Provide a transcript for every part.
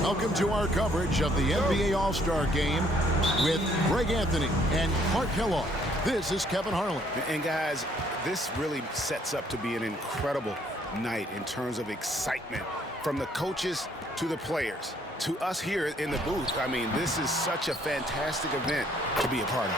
Welcome to our coverage of the NBA All-Star Game with Greg Anthony and Clark Kellogg. This is Kevin Harlan. And guys, this really sets up to be an incredible night in terms of excitement from the coaches to the players to us here in the booth. I mean, this is such a fantastic event to be a part of.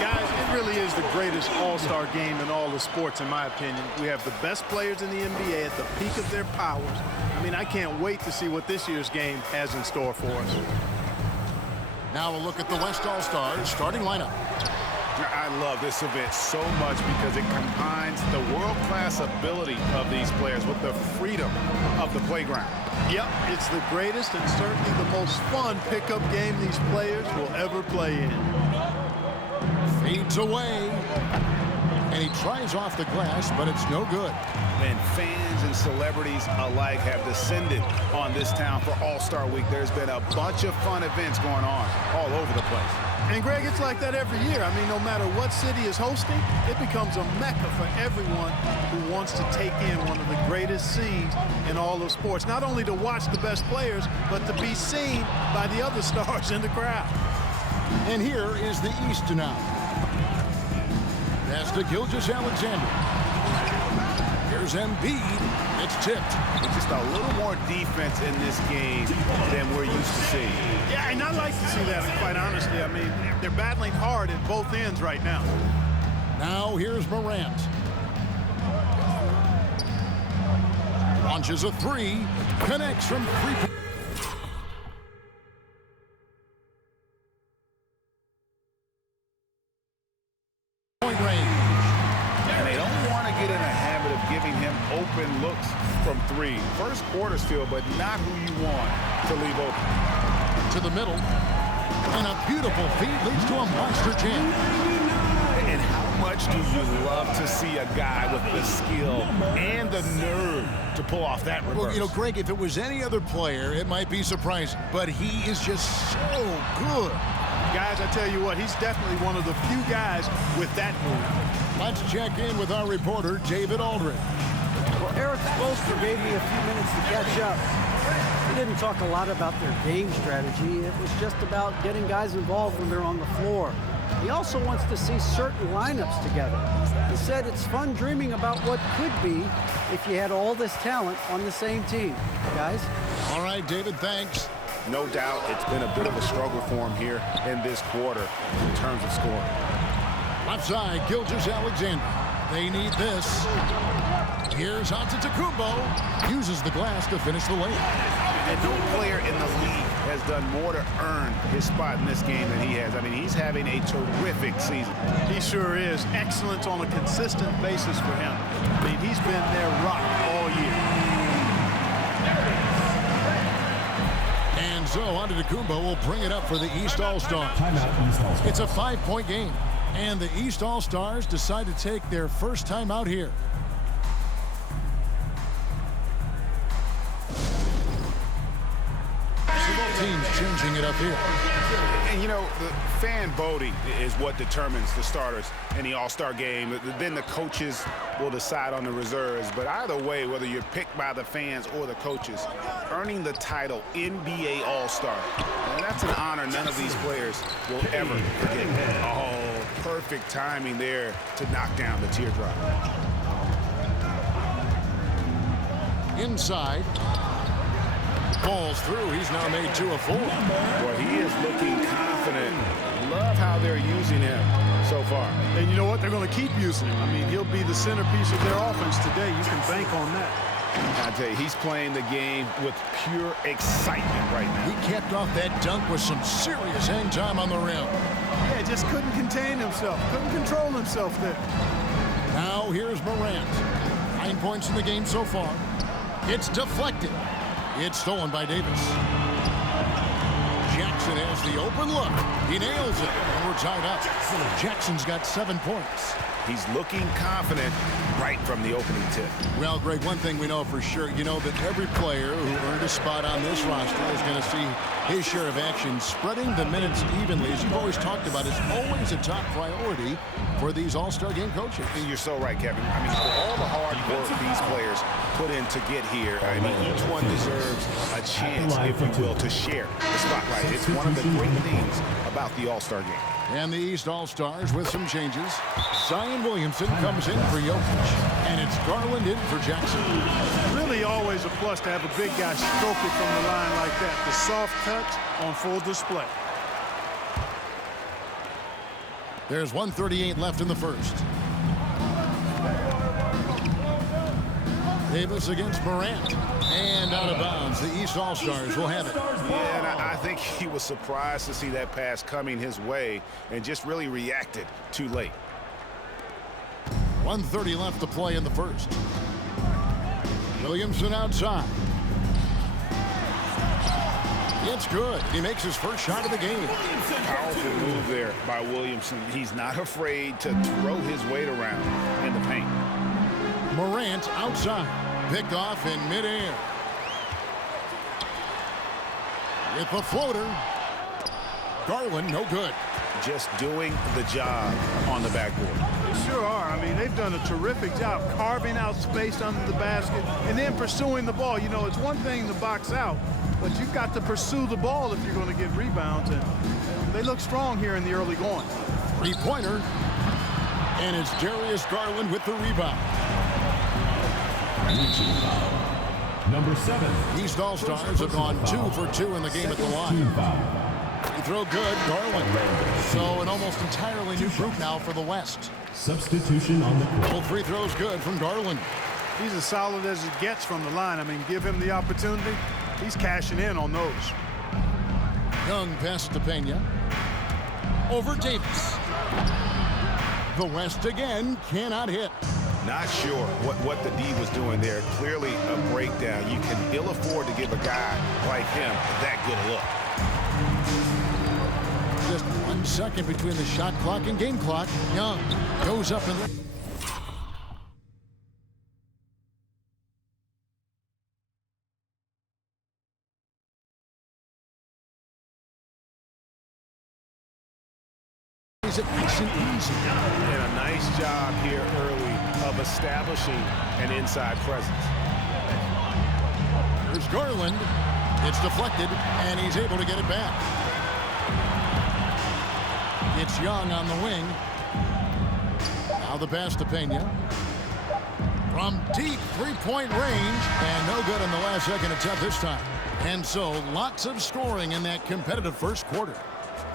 Guys, it really is the greatest all-star game in all the sports, in my opinion. We have the best players in the NBA at the peak of their powers. I mean, I can't wait to see what this year's game has in store for us. Now a look at the West All-Stars starting lineup. I love this event so much because it combines the world-class ability of these players with the freedom of the playground. Yep, it's the greatest and certainly the most fun pickup game these players will ever play in. Fades away. And he tries off the glass, but it's no good. And fans and celebrities alike have descended on this town for All-Star Week. There's been a bunch of fun events going on all over the place. And, Greg, it's like that every year. I mean, no matter what city is hosting, it becomes a mecca for everyone who wants to take in one of the greatest scenes in all of sports. Not only to watch the best players, but to be seen by the other stars in the crowd. And here is the East now. Pass to Gilgeous-Alexander. Here's Embiid. It's tipped. Just a little more defense in this game than we're used to seeing. Yeah, and I like to see that, quite honestly. I mean, they're battling hard at both ends right now. Now here's Morant. Launches a three. Connects from three-point range. And they don't want to get in a habit of giving him open looks from three. First quarter still, but not who you want to leave open. To the middle. And a beautiful feed leads to a monster jam. And how much do you love to see a guy with the skill and the nerve to pull off that reverse? Well, you know, Greg, if it was any other player, it might be surprising. But he is just so good. Guys, I tell you what, he's definitely one of the few guys with that move. Let's check in with our reporter, David Aldridge. Well, Eric Spoelstra gave me a few minutes to catch up. He didn't talk a lot about their game strategy. It was just about getting guys involved when they're on the floor. He also wants to see certain lineups together. He said it's fun dreaming about what could be if you had all this talent on the same team. Guys? All right, David, thanks. No doubt it's been a bit of a struggle for him here in this quarter in terms of scoring. Left side, Gilgeous-Alexander. They need this. Here's Antetokounmpo. Uses the glass to finish the lane. And no player in the league has done more to earn his spot in this game than he has. I mean, he's having a terrific season. He sure is. Excellence on a consistent basis for him. I mean, he's been their rock all year. And so Antetokounmpo will bring it up for the East All-Stars. It's a 5-point game. And the East All-Stars decide to take their first time out here. Teams changing it up here. And, you know, the fan voting is what determines the starters in the All-Star game. Then the coaches will decide on the reserves. But either way, whether you're picked by the fans or the coaches, earning the title NBA All-Star, and that's an honor none of these players will ever forget. Oh, perfect timing there to knock down the teardrop. Inside. Falls through. He's now made 2 of 4. Boy, he is looking confident. Love how they're using him so far. And you know what? They're going to keep using him. I mean, he'll be the centerpiece of their offense today. You can bank on that. I tell you, he's playing the game with pure excitement right now. He capped off that dunk with some serious hang time on the rim. Yeah, just couldn't contain himself. Couldn't control himself there. Now here's Morant. 9 points in the game so far. It's deflected. It's stolen by Davis. Jackson has the open look. He nails it. And we're tied up. Jackson's got 7 points. He's looking confident right from the opening tip. Well, Greg, one thing we know for sure, you know that every player who earned a spot on this roster is going to see his share of action. Spreading the minutes evenly, as you've always talked about, is always a top priority for these All-Star game coaches. And you're so right, Kevin. I mean, for all the hard work these players put in to get here, I mean, each one deserves chance, if you will, to share the spotlight. It's one of the great things about the All-Star game. And the East All-Stars with some changes. Zion Williamson comes in for Jokic, and it's Garland in for Jackson. Really always a plus to have a big guy stroke it from the line like that. The soft touch on full display. There's 1:38 left in the first. Davis against Morant. And out of bounds. The East All-Stars will have it. Yeah, and I think he was surprised to see that pass coming his way and just really reacted too late. 1:30 left to play in the first. Williamson outside. It's good. He makes his first shot of the game. Powerful move there by Williamson. He's not afraid to throw his weight around in the paint. Morant outside. Picked off in midair. With the floater. Garland, no good. Just doing the job on the backboard. They sure are. I mean, they've done a terrific job carving out space under the basket and then pursuing the ball. You know, it's one thing to box out, but you've got to pursue the ball if you're going to get rebounds. And they look strong here in the early going. Three-pointer. And it's Darius Garland with the rebound. Number 7. East All-Stars have gone 2 for 2 in the game at the line. Free throw good, Garland. So an almost entirely new group now for the West. Substitution on the court. Both free throws good from Garland. He's as solid as it gets from the line. I mean, give him the opportunity. He's cashing in on those. Young pass to Pena. Over Davis. The West again cannot hit. Not sure what the D was doing there. Clearly a breakdown. You can ill afford to give a guy like him that good a look. Just 1 second between the shot clock and game clock. Young goes up and... Is it nice and easy? And a nice job here early of establishing an inside presence. There's Garland. It's deflected, and he's able to get it back. It's Young on the wing. Now the pass to Pena. From deep three-point range, and no good in the last second attempt this time. And so, lots of scoring in that competitive first quarter.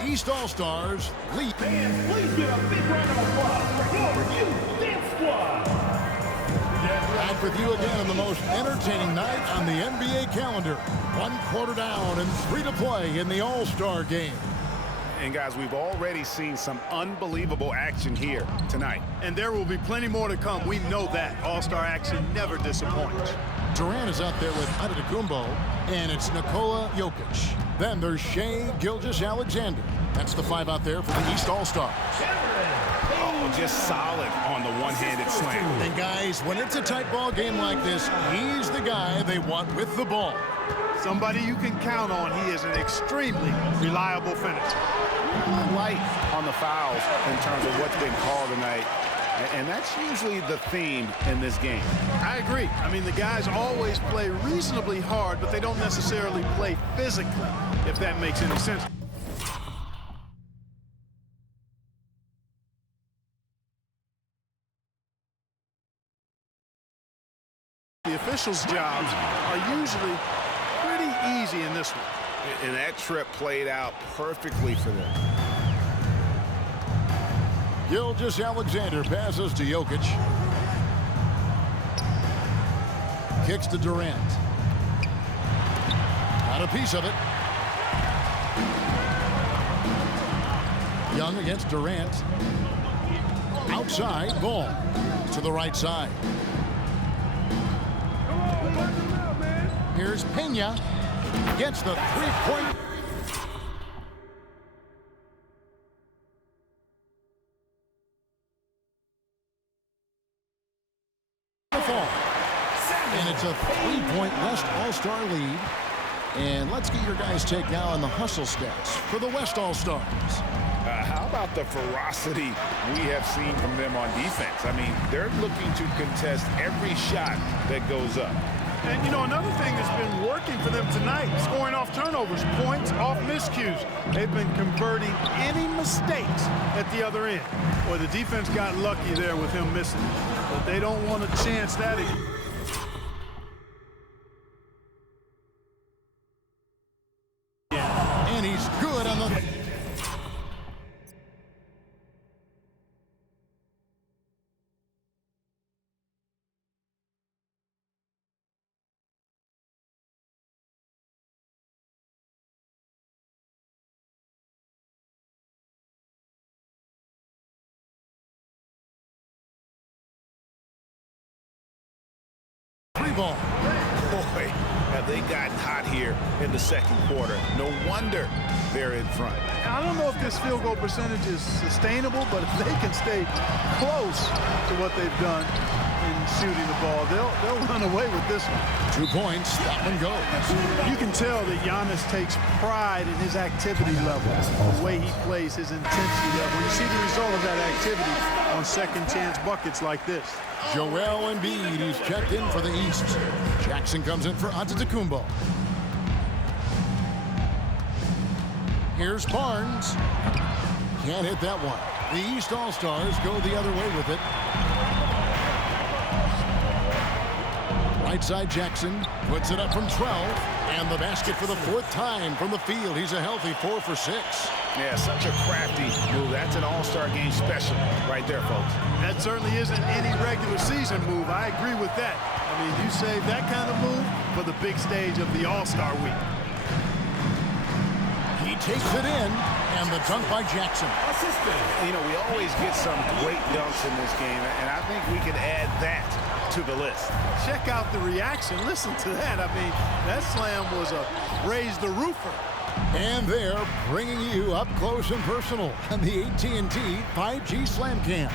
East All-Stars lead. Fans, please give a big round of applause for your Youth Dance Squad. Back with you again on the most entertaining night on the NBA calendar. 1 quarter down and 3 to play in the All-Star game. And guys, we've already seen some unbelievable action here tonight. And there will be plenty more to come. We know that. All-Star action never disappoints. Durant is out there with Antetokounmpo, and it's Nikola Jokic. Then there's Shai Gilgeous-Alexander. That's the 5 out there for the East All-Stars. Oh, just solid on the one-handed slam. And guys, when it's a tight ball game like this, he's the guy they want with the ball. Somebody you can count on. He is an extremely reliable finisher. Light on the fouls in terms of what's been called tonight. And that's usually the theme in this game. I agree. I mean, the guys always play reasonably hard, but they don't necessarily play physically, if that makes any sense. The officials' jobs are usually pretty easy in this one. And that trip played out perfectly for them. Gilgeous-Alexander passes to Jokic. Kicks to Durant. Got a piece of it. Young against Durant. Outside, ball to the right side. Here's Pena. Gets the three-point. And it's a 3-point West All-Star lead. And let's get your guys' take now on the hustle stats for the West All-Stars. How about the ferocity we have seen from them on defense? I mean, they're looking to contest every shot that goes up. And, you know, another thing that's been working for them tonight, scoring off turnovers, points off miscues. They've been converting any mistakes at the other end. Boy, the defense got lucky there with him missing. But they don't want to chance that again. And he's good on the... Ball. Boy, have they gotten hot here in the second quarter. No wonder they're in front. I don't know if this field goal percentage is sustainable, but if they can stay close to what they've done in shooting the ball, they'll run away with this one. 2 points, that one goes. You can tell that Giannis takes pride in his activity level, the way he plays, his intensity level. You see the result of that activity on second chance buckets like this. Joel Embiid, he's checked in for the East. Jackson comes in for Antetokounmpo. Here's Barnes. Can't hit that one. The East All-Stars go the other way with it. Right side Jackson puts it up from 12. And the basket for the 4th time from the field. He's a healthy 4 for 6. Yeah, such a crafty move. That's an all-star game special right there, folks. That certainly isn't any regular season move. I agree with that. I mean, you save that kind of move for the big stage of the All-Star week. He takes it in, and the dunk by Jackson. You know, we always get some great dunks in this game, and I think we can add that to the list. Check out the reaction. Listen to that. I mean, that slam was a raise the roofer. And they're bringing you up close and personal on the AT&T 5G Slam Cam.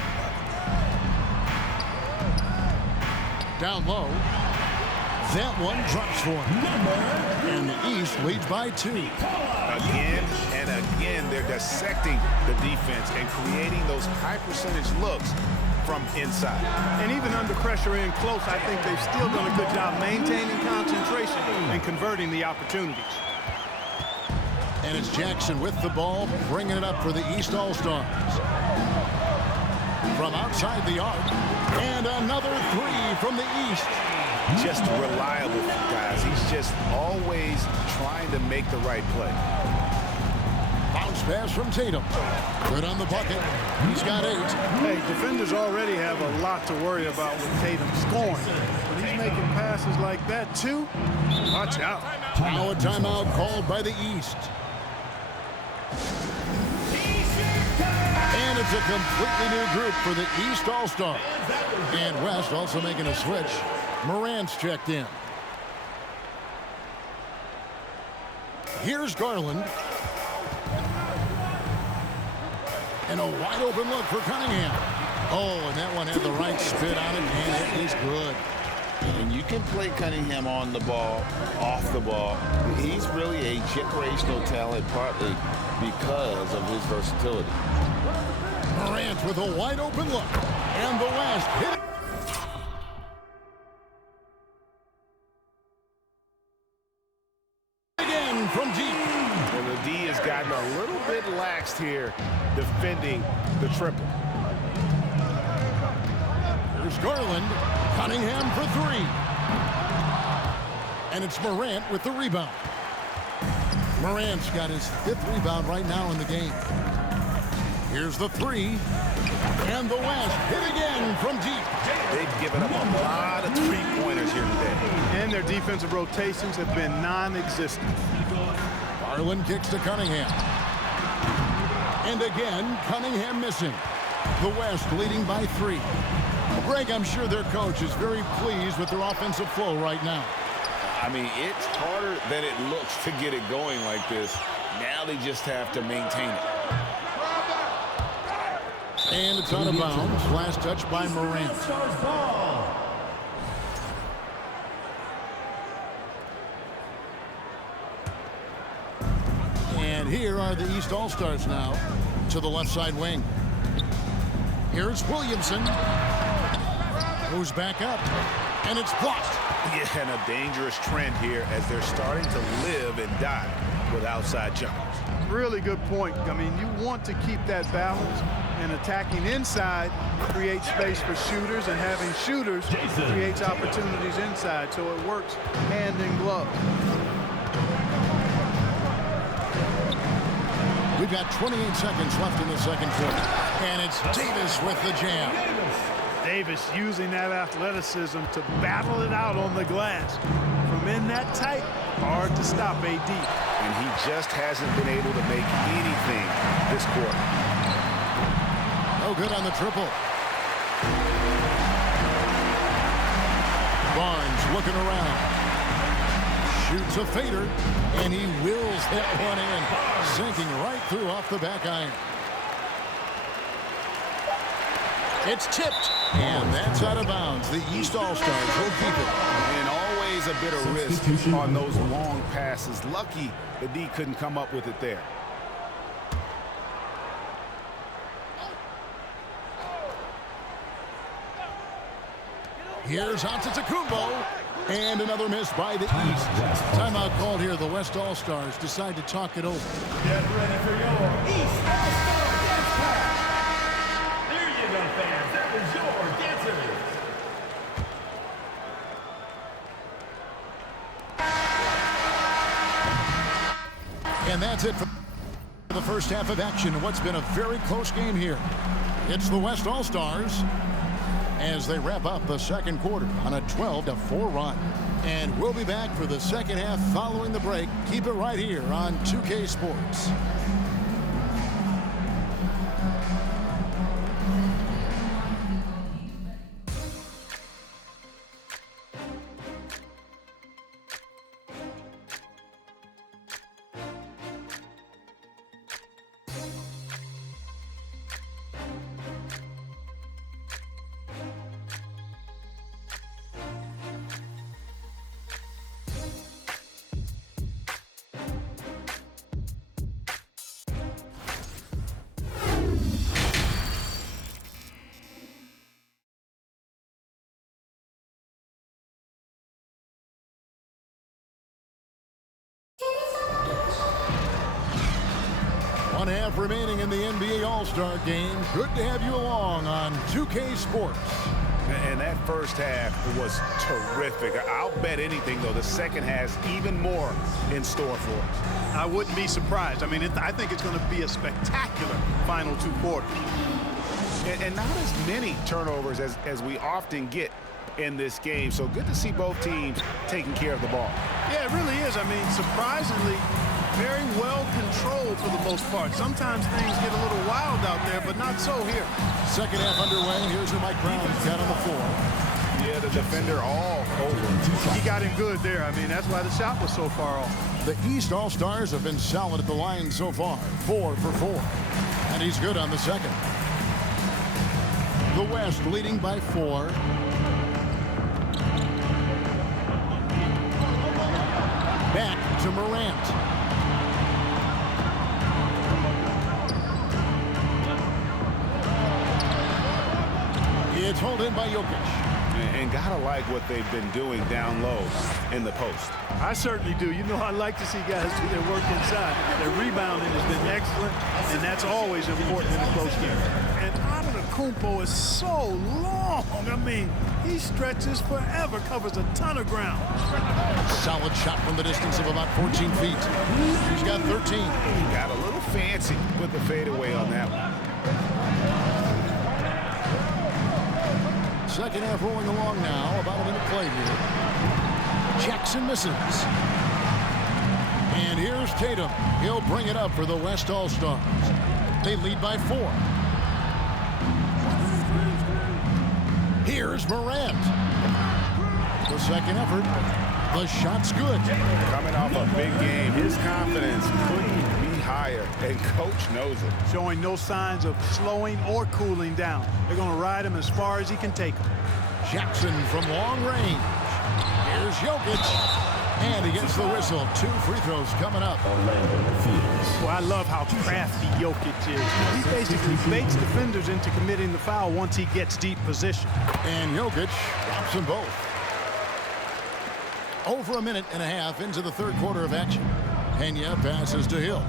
Down low. That one drops for him. And the East leads by 2. Again and again, they're dissecting the defense and creating those high-percentage looks from inside. And even under pressure in close, I think they've still done a good job maintaining concentration and converting the opportunities. And it's Jackson with the ball, bringing it up for the East All-Stars. From outside the arc, and another 3 from the East. Just reliable, guys. He's just always trying to make the right play. Bounce pass from Tatum. Good on the bucket. He's got 8. Hey, defenders already have a lot to worry about with Tatum scoring. But he's making passes like that, too. Watch out. Now a timeout called by the East. And it's a completely new group for the East All-Stars. And West also making a switch. Morant's checked in. Here's Garland. And a wide open look for Cunningham. Oh, and that one had the right spin on it, and it is good. And you can play Cunningham on the ball, off the ball. He's really a generational talent, partly because of his versatility. Morant with a wide open look. And the West hit it. Again from deep. And the D has gotten a little bit laxed here defending the triple. Here's Garland. Cunningham for 3. And it's Morant with the rebound. Morant's got his 5th rebound right now in the game. Here's the 3. And the West hit again from deep. They've given up a lot of three-pointers here today. And their defensive rotations have been non-existent. Garland kicks to Cunningham. And again, Cunningham missing. The West leading by 3. Greg, I'm sure their coach is very pleased with their offensive flow right now. I mean, it's harder than it looks to get it going like this. Now they just have to maintain it. And it's out of bounds. Last touch by Morant. And here are the East All-Stars now to the left side wing. Here's Williamson. Goes back up. And it's blocked. Yeah, and a dangerous trend here as they're starting to live and die with outside jumpers. Really good point. I mean, you want to keep that balance, and attacking inside creates space for shooters, and having shooters creates opportunities inside, so it works hand in glove. We've got 28 seconds left in the second quarter. And it's Davis with the jam. Davis using that athleticism to battle it out on the glass. From in that tight, hard to stop AD. And he just hasn't been able to make anything this quarter. No good on the triple. Barnes looking around. Shoots a fader, and he wills that one in, sinking right through off the back iron. It's tipped, and that's out of bounds. The East All-Stars will keep it. And always a bit of risk on those long passes. Lucky the D couldn't come up with it there. Here's Antetokounmpo, and another miss by the East. Timeout called here. The West All-Stars decide to talk it over. Get ready for your East All-Star Dance Pack. There you go, fans. That was your dancers. And that's it for the first half of action. What's been a very close game here. It's the West All-Stars as they wrap up the second quarter on a 12-4 run. And we'll be back for the second half following the break. Keep it right here on 2K Sports. One half remaining in the NBA All-Star game. Good to have you along on 2K Sports. And that first half was terrific. I'll bet anything, though, the second has even more in store for us. I wouldn't be surprised. I mean, I think it's going to be a spectacular final two quarters. And not as many turnovers as we often get in this game. So good to see both teams taking care of the ball. Yeah, it really is. I mean, surprisingly, very well controlled for the most part. Sometimes things get a little wild out there, but not so here. Second half underway. Here's who Mike Brown got on the floor. Yeah, the defender all over. He got him good there. I mean, that's why the shot was so far off. The East All-Stars have been solid at the line so far. 4 for 4. And he's good on the second. The West leading by 4. Back to Morant. It's hauled in by Jokic. And gotta like what they've been doing down low in the post. I certainly do. You know, I like to see guys do their work inside. Their rebounding has been excellent, and that's always important in a close game. And Antetokounmpo is so long. I mean, he stretches forever, covers a ton of ground. Solid shot from the distance of about 14 feet. He's got 13. Got a little fancy with the fadeaway on that one. Second half rolling along now. About a minute played here. Jackson misses. And here's Tatum. He'll bring it up for the West All-Stars. They lead by 4. Here's Morant. The second effort. The shot's good. Coming off a big game, his confidence couldn't be higher, and coach knows it. Showing no signs of slowing or cooling down. They're going to ride him as far as he can take him. Jackson from long range. Here's Jokic. And he gets the whistle. 2 free throws coming up. Well, I love how crafty Jokic is. He basically baits defenders into committing the foul once he gets deep position. And Jokic drops them both. Over a minute and a half into the third quarter of action. Pena passes to Hill.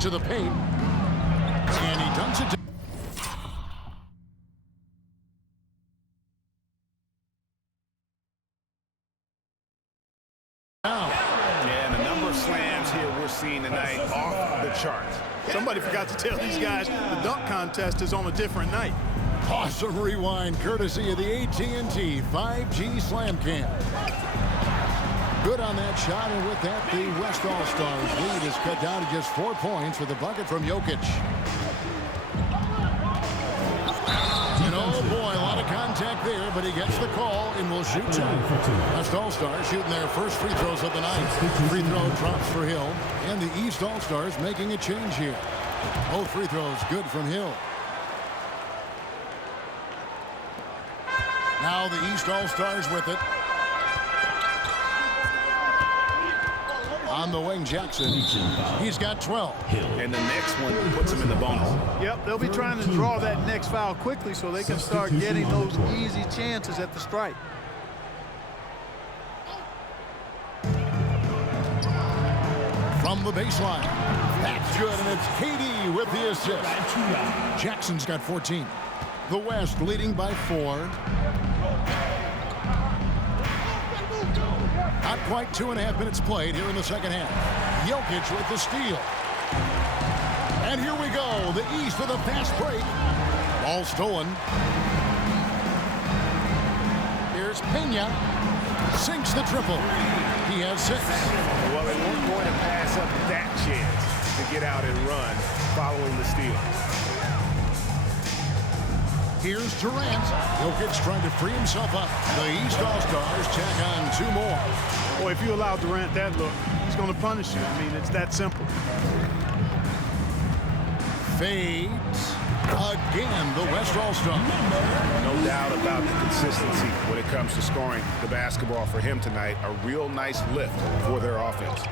To the paint. And he dunks it. Yeah, and the number of slams here we're seeing tonight off the charts. Somebody forgot to tell these guys the dunk contest is on a different night. Awesome rewind courtesy of the AT&T 5G Slam Cam. Good on that shot, and with that, the West All-Stars lead is cut down to just 4 points with a bucket from Jokic. And oh boy, a lot of contact there, but he gets the call and will shoot two. West All-Stars shooting their first free throws of the night. Free throw drops for Hill, and the East All-Stars making a change here. Both free throws good from Hill. Now the East All-Stars with it. On the wing, Jackson. He's got 12. And the next one puts him in the bonus. Yep, they'll be trying to draw that next foul quickly so they can start getting those easy chances at the strike. From the baseline. That's good, and it's KD with the assist. Jackson's got 14. The West leading by 4. Not quite 2.5 minutes played here in the second half. Jokic with the steal. And here we go. The East with a fast break. Ball stolen. Here's Pena. Sinks the triple. He has 6. Well, they weren't going to pass up that chance to get out and run following the steal. Here's Durant. Jokic trying to free himself up. The East All-Stars tack on 2 more. Boy, if you allow Durant that look, he's going to punish you. I mean, it's that simple. Fades. Again, the West All-Stars. No doubt about the consistency when it comes to scoring the basketball for him tonight. A real nice lift for their offense.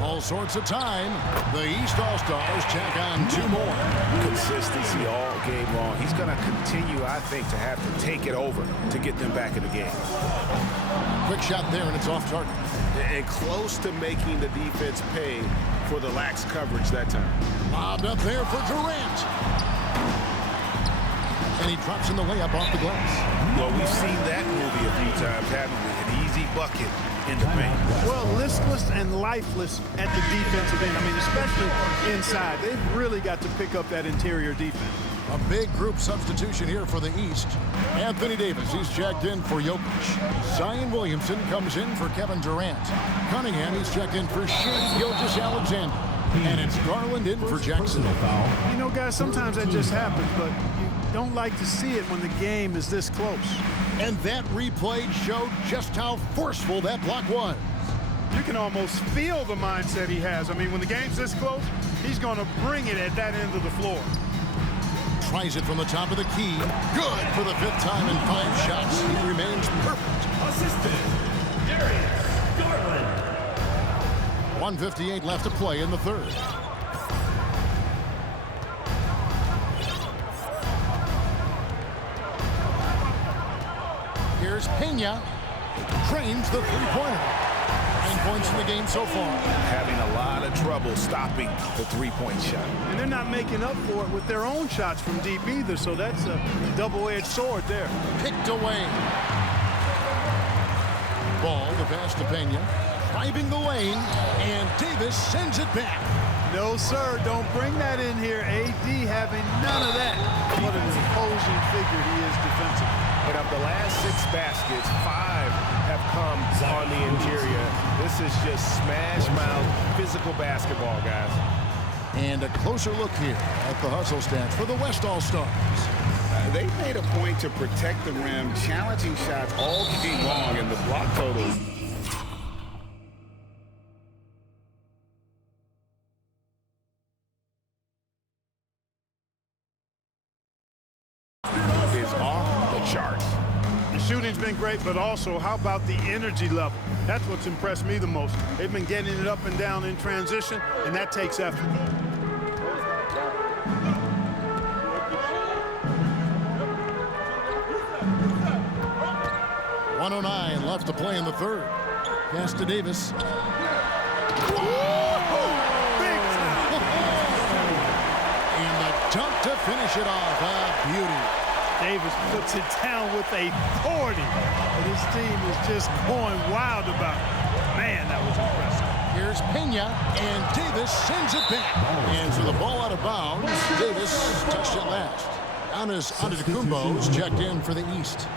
All sorts of time. The East All-Stars tack on 2 more. Consistency all game long. He's going to continue, I think, to have to take it over to get them back in the game. Quick shot there, and it's off target. And close to making the defense pay for the lax coverage that time. Lobbed up there for Durant. And he drops in the layup off the glass. Well, we've seen that movie a few times, haven't we? An easy bucket in the paint. Well, listless and lifeless at the defensive end. I mean, especially inside. They've really got to pick up that interior defense. A big group substitution here for the East. Anthony Davis, he's checked in for Jokic. Zion Williamson comes in for Kevin Durant. Cunningham, he's checked in for Shai Gilgeous-Alexander. And it's Garland in for Jackson. You know, guys, sometimes that just happens, but you don't like to see it when the game is this close. And that replay showed just how forceful that block was. You can almost feel the mindset he has. I mean, when the game's this close, he's going to bring it at that end of the floor. Tries it from the top of the key. Good for the 5th time in 5 shots. He remains perfect. Assistant, Darius Garland. 1:58 left to play in the third. Here's Pena. Trains the three-pointer. 9 points in the game so far. Having a lot of trouble stopping the three-point shot. And they're not making up for it with their own shots from deep either, so that's a double-edged sword there. Picked away. Ball, the pass to Pena. Driving the lane, and Davis sends it back. No, sir, don't bring that in here. AD having none of that. What an imposing figure he is defensively. But of the last 6 baskets, 5 have come on the interior. This is just smash-mouth physical basketball, guys. And a closer look here at the hustle stats for the West All-Stars. They made a point to protect the rim, challenging shots all game long, and the block totals. Is off the charts. The shooting's been great, but also how about the energy level? That's what's impressed me the most. They've been getting it up and down in transition, and that takes effort. 1:09 left to play in the third. Pass to Davis. And the dunk to finish it off. Beauty. Davis puts it down with authority. And his team is just going wild about it. Man, that was impressive. Here's Pena, and Davis sends it back. And so the ball out of bounds. Davis touched it last. Giannis Antetokounmpo's checked in for the East.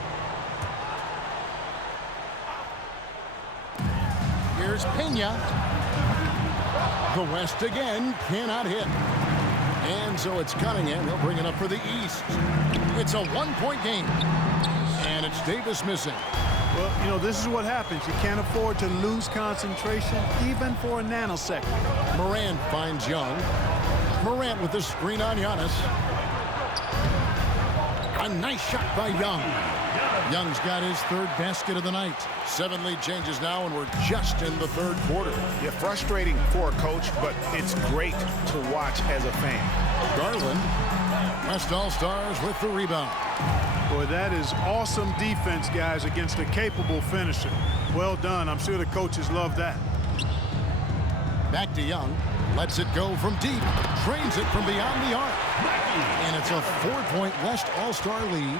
Here's Pena. The West again cannot hit. And so it's Cunningham. He'll bring it up for the East. It's a one-point game. And it's Davis missing. Well, you know, this is what happens. You can't afford to lose concentration, even for a nanosecond. Morant finds Young. Morant with the screen on Giannis. A nice shot by Young. Young's got his third basket of the night. 7 lead changes now, and we're just in the third quarter. Yeah, frustrating for a coach, but it's great to watch as a fan. Garland, West All-Stars with the rebound. Boy, that is awesome defense, guys, against a capable finisher. Well done. I'm sure the coaches love that. Back to Young. Lets it go from deep. Trains it from beyond the arc. And it's a 4-point West All-Star lead.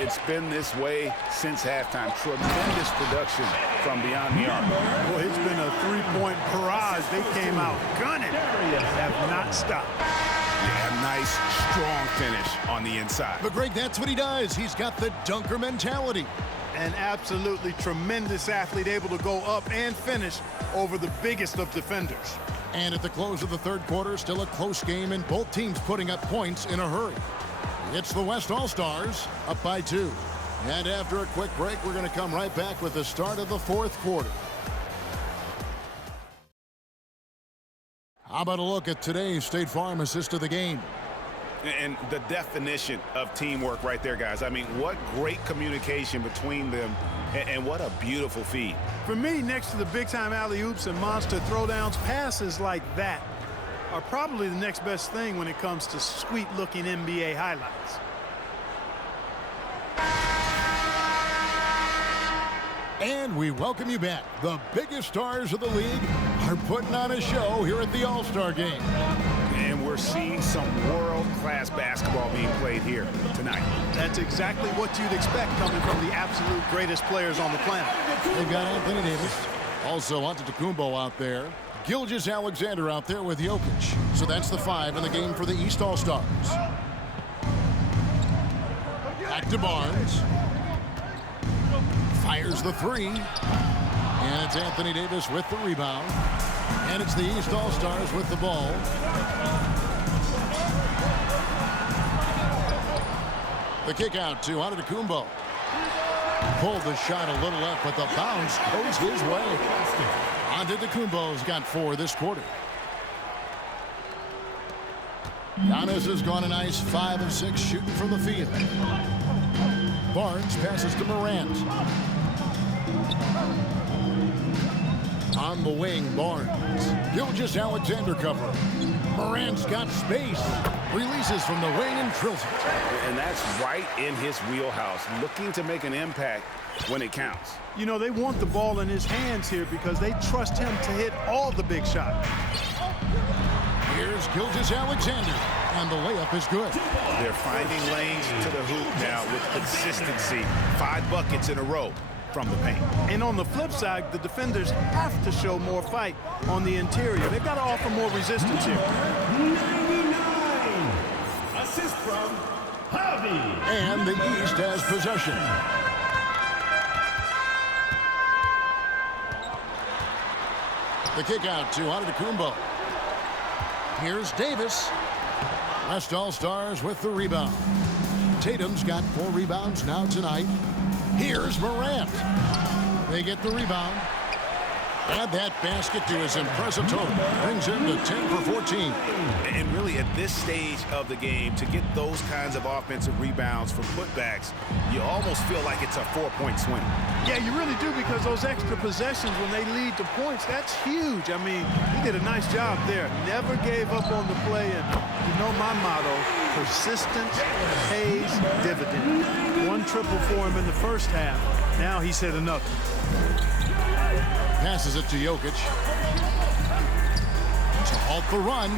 It's been this way since halftime. Tremendous production from beyond the arc. Boy, it's been a 3-point barrage. They came out gunning. Have not stopped. Yeah, nice, strong finish on the inside. But Greg, that's what he does. He's got the dunker mentality. An absolutely tremendous athlete, able to go up and finish over the biggest of defenders. And at the close of the third quarter, still a close game, and both teams putting up points in a hurry. It's the West All-Stars up by 2. And after a quick break, we're going to come right back with the start of the fourth quarter. How about a look at today's State Farm assist of the game? And the definition of teamwork right there, guys. I mean, what great communication between them, and what a beautiful feed. For me, next to the big-time alley-oops and monster throwdowns, passes like that are probably the next best thing when it comes to sweet-looking NBA highlights. And we welcome you back. The biggest stars of the league are putting on a show here at the All-Star Game. And we're seeing some world-class basketball being played here tonight. That's exactly what you'd expect coming from the absolute greatest players on the planet. They've got Anthony Davis. Also Antetokounmpo out there. Gilgeous-Alexander out there with Jokic. So that's the 5 in the game for the East All-Stars. Back to Barnes. Fires the 3. And it's Anthony Davis with the rebound. And it's the East All-Stars with the ball. The kick out to Antetokounmpo. Pulled the shot a little up, but the bounce goes his way. Antetokounmpo's got 4 this quarter. Giannis has gone a nice 5 of 6 shooting from the field. Barnes passes to Morant. On the wing, Barnes. Gilgeous-Alexander cover. Morant's got space. Releases from the wing and drills it. And that's right in his wheelhouse, looking to make an impact when it counts. You know, they want the ball in his hands here because they trust him to hit all the big shots. Here's Gilgeous-Alexander, and the layup is good. They're finding lanes to the hoop now with consistency. 5 buckets in a row from the paint. And on the flip side, the defenders have to show more fight on the interior. They've got to offer more resistance here. 99. Assist from Javi. And the East has possession. The kick out to Antetokounmpo. Here's Davis. West All-Stars with the rebound. Tatum's got 4 rebounds now tonight. Here's Morant. They get the rebound. Add that basket to his impressive total. Brings him to 10 for 14. And really at this stage of the game, to get those kinds of offensive rebounds from putbacks, you almost feel like it's a 4-point swing. Yeah, you really do, because those extra possessions when they lead to points, that's huge. I mean, he did a nice job there. Never gave up on the play. And you know my motto, persistence pays dividends. One triple for him in the first half. Now he's hit another. Passes it to Jokic. To halt the run.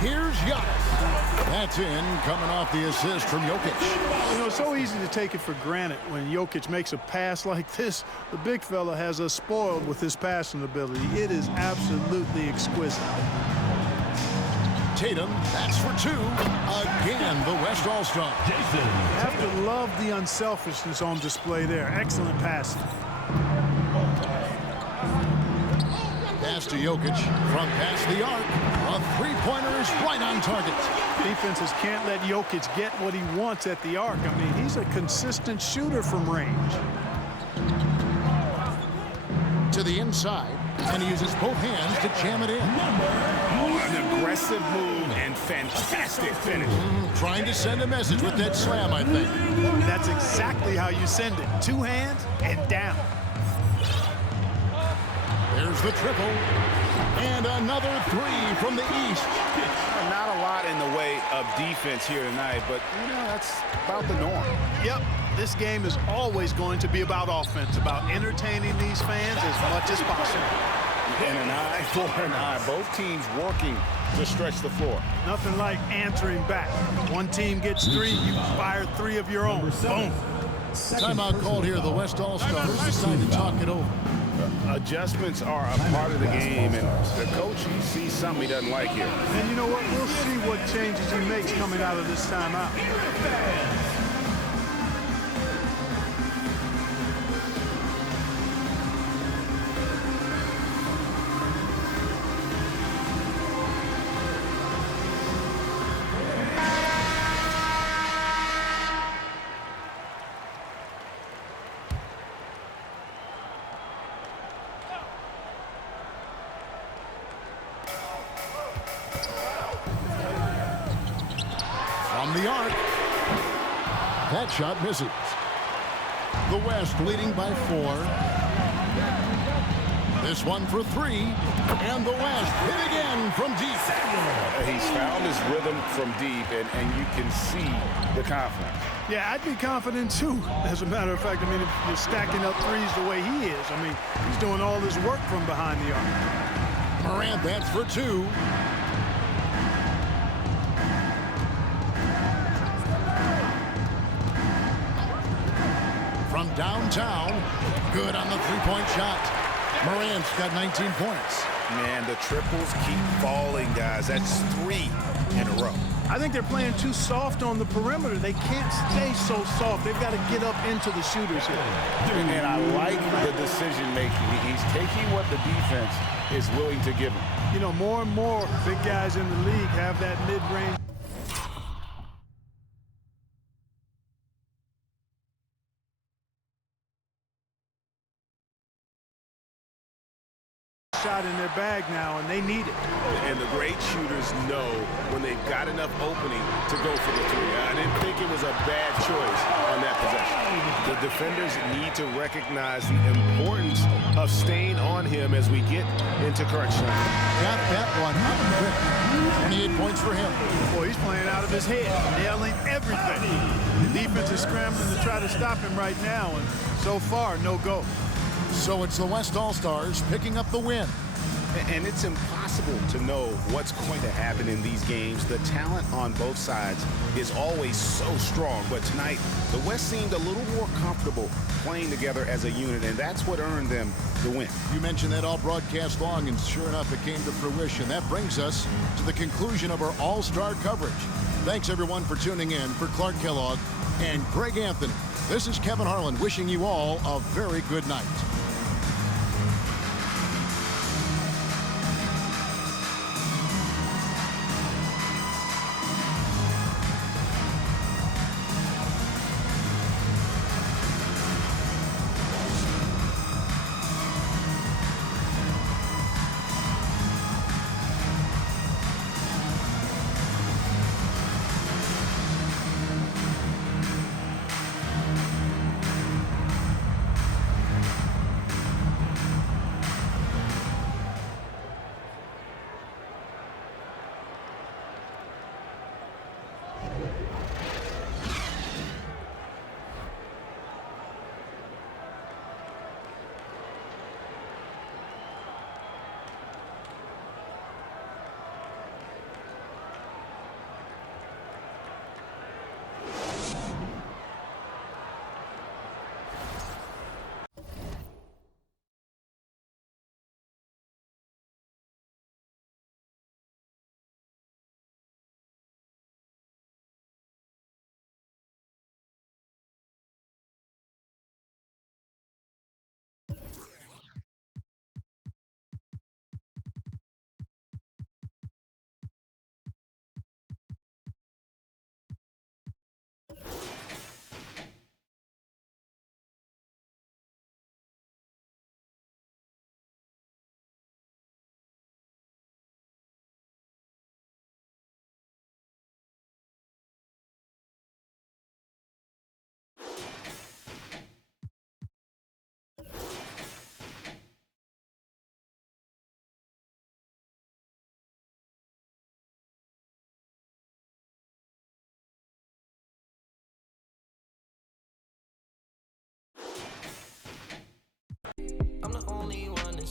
Here's Giannis. That's in, coming off the assist from Jokic. You know, it's so easy to take it for granted when Jokic makes a pass like this. The big fella has us spoiled with his passing ability. It is absolutely exquisite. Tatum, that's for two. Again, the West All-Star. Jason. You have to love the unselfishness on display there. Excellent passing. Pass to Jokic from past the arc. A three-pointer is right on target. Defenses can't let Jokic get what he wants at the arc. I mean, he's a consistent shooter from range. To the inside, and he uses both hands to jam it in. An aggressive move and fantastic finish. Trying to send a message with that slam, I think. That's exactly how you send it. Two hands and down. There's the triple. And another three from the east. Not a lot in the way of defense here tonight, but, you know, that's about the norm. Yep, this game is always going to be about offense, about entertaining these fans as much as possible. And an eye for an eye. Both teams working to stretch the floor. Nothing like answering back. One team gets three, you fire three of your own. Boom. Timeout called here. The West All-Stars decide to talk it over. Adjustments are a part of the game, and the coach, he sees something he doesn't like here. And you know what? We'll see what changes he makes coming out of this timeout. From the arc. That shot misses. The West leading by 4. This one for 3. And the West hit again from deep. He's found his rhythm from deep, and you can see the confidence. Yeah, I'd be confident too. As a matter of fact, I mean, if you're stacking up threes the way he is, I mean, he's doing all his work from behind the arc. Morant, that's for 2. From downtown, good on the three-point shot. Morant's got 19 points. Man, the triples keep falling, guys. That's 3 in a row. I think they're playing too soft on the perimeter. They can't stay so soft. They've got to get up into the shooters here. And I like the decision-making. He's taking what the defense is willing to give him. You know, more and more big guys in the league have that mid-range shot in their bag now, and they need it. And the great shooters know when they've got enough opening to go for the 3. I didn't think it was a bad choice on that possession. The defenders need to recognize the importance of staying on him as we get into crunch time. Got that one up quick. 28 points for him. Boy, he's playing out of his head, nailing everything. The defense is scrambling to try to stop him right now, and so far, no go. So it's the West All-Stars picking up the win. And it's impossible to know what's going to happen in these games. The talent on both sides is always so strong. But tonight, the West seemed a little more comfortable playing together as a unit, and that's what earned them the win. You mentioned that all broadcast long, and sure enough, it came to fruition. That brings us to the conclusion of our All-Star coverage. Thanks, everyone, for tuning in. For Clark Kellogg and Greg Anthony, this is Kevin Harlan wishing you all a very good night. I'm the only one that's